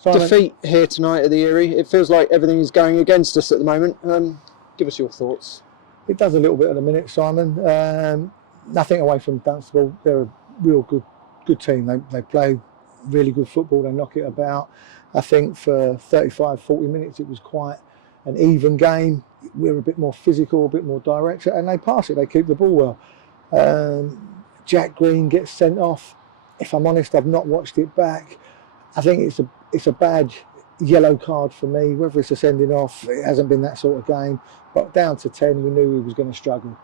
Simon? Defeat here tonight at the Eyrie. It feels like everything is going against us at the moment. Give us your thoughts. It does a little bit at the minute, Simon. Nothing away from Dunstable. They're a real good team. They play really good football. They knock it about. I think for 35, 40 minutes it was quite an even game. We're a bit more physical, a bit more direct, and they pass it. They keep the ball well. Jack Green gets sent off. If I'm honest, I've not watched it back. I think it's a bad yellow card for me. Whether it's a sending off, it hasn't been that sort of game. But down to 10, we knew he was going to struggle,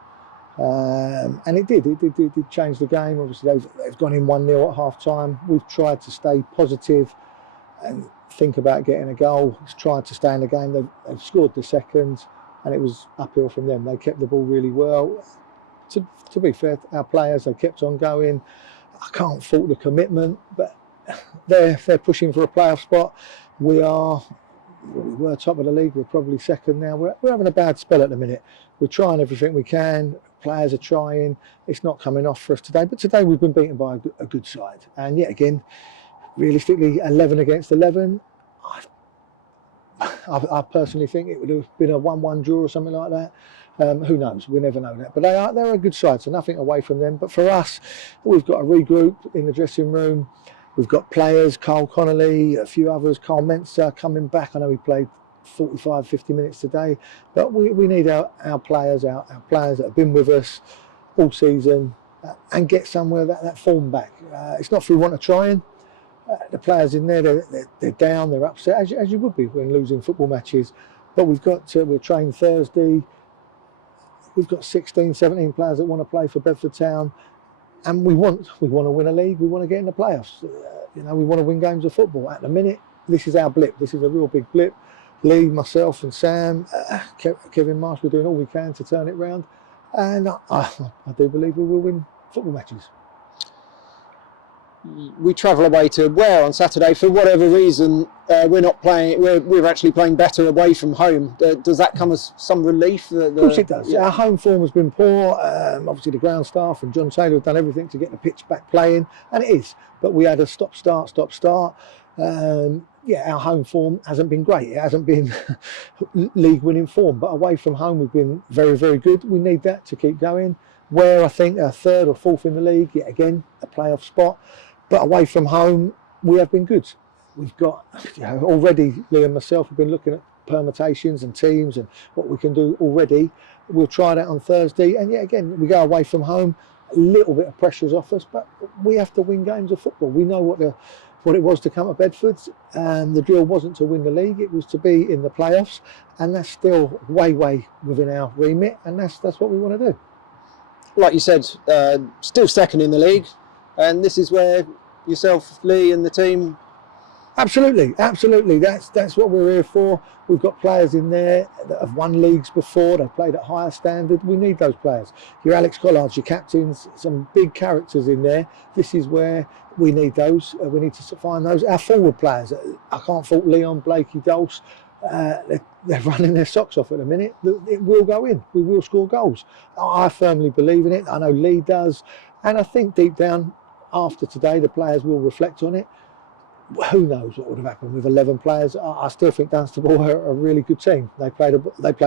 and it did change the game. Obviously, they've gone in 1-0 at half time. We've tried to stay positive and think about getting a goal. We've tried to stay in the game. They've scored the second, and it was uphill from them. They kept the ball really well. To be fair, our players, they kept on going. I can't fault the commitment, but they're pushing for a playoff spot. We were top of the league. We're probably second now. We're having a bad spell at the minute. We're trying everything we can. Players are trying. It's not coming off for us today. But today we've been beaten by a good side. And yet again, realistically, 11 against 11. I personally think it would have been a 1-1 draw or something like that. Who knows? We never know that. But they're a good side, so nothing away from them. But for us, we've got a regroup in the dressing room. We've got players, Carl Connolly, a few others, Carl Menzer coming back. I know he played 45, 50 minutes today. But we need our players, our players that have been with us all season and get somewhere that form back. It's not through want of trying. The players in there, they're down, they're upset, as you would be when losing football matches. But we're trained Thursday. We've got 16, 17 players that want to play for Bedford Town. And we want to win a league. We want to get in the playoffs. We want to win games of football. At the minute, this is our blip. This is a real big blip. Lee, myself, and Sam, Kevin Marsh, we're doing all we can to turn it round. And I do believe we will win football matches. We travel away to Ware on Saturday. For whatever reason, we're not playing. We're actually playing better away from home. Does that come as some relief? Of course it does. Yeah. Our home form has been poor. Obviously, the ground staff and John Taylor have done everything to get the pitch back playing, and it is. But we had a stop-start. Our home form hasn't been great. It hasn't been league-winning form. But away from home, we've been very, very good. We need that to keep going. Where I think they're third or fourth in the league, yet again, a playoff spot. But away from home, we have been good. We've got, already, Lee and myself have been looking at permutations and teams and what we can do already. We'll try that on Thursday. And yet again, we go away from home, a little bit of pressure's off us, but we have to win games of football. We know what it was to come to Bedford. The drill wasn't to win the league, it was to be in the playoffs. And that's still way within our remit. And that's what we want to do. Like you said, still second in the league. And this is where yourself, Lee, and the team. Absolutely. That's what we're here for. We've got players in there that have won leagues before. They've played at higher standard. We need those players. Your Alex Collards, your captains, some big characters in there. This is where we need those. We need to find those. Our forward players. I can't fault Leon, Blakey, Dulce. They're running their socks off at the minute. It will go in. We will score goals. I firmly believe in it. I know Lee does. And I think deep down, after today, the players will reflect on it. Who knows what would have happened with 11 players? I still think Dunstable are a really good team. They play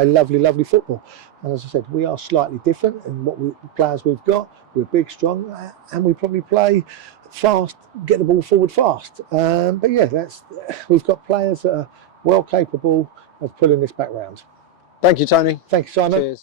lovely football. And as I said, we are slightly different in players we've got. We're big, strong, and we probably play fast, get the ball forward fast. But yeah, we've got players that are well capable of pulling this back round. Thank you, Tony. Thank you, Simon. Cheers.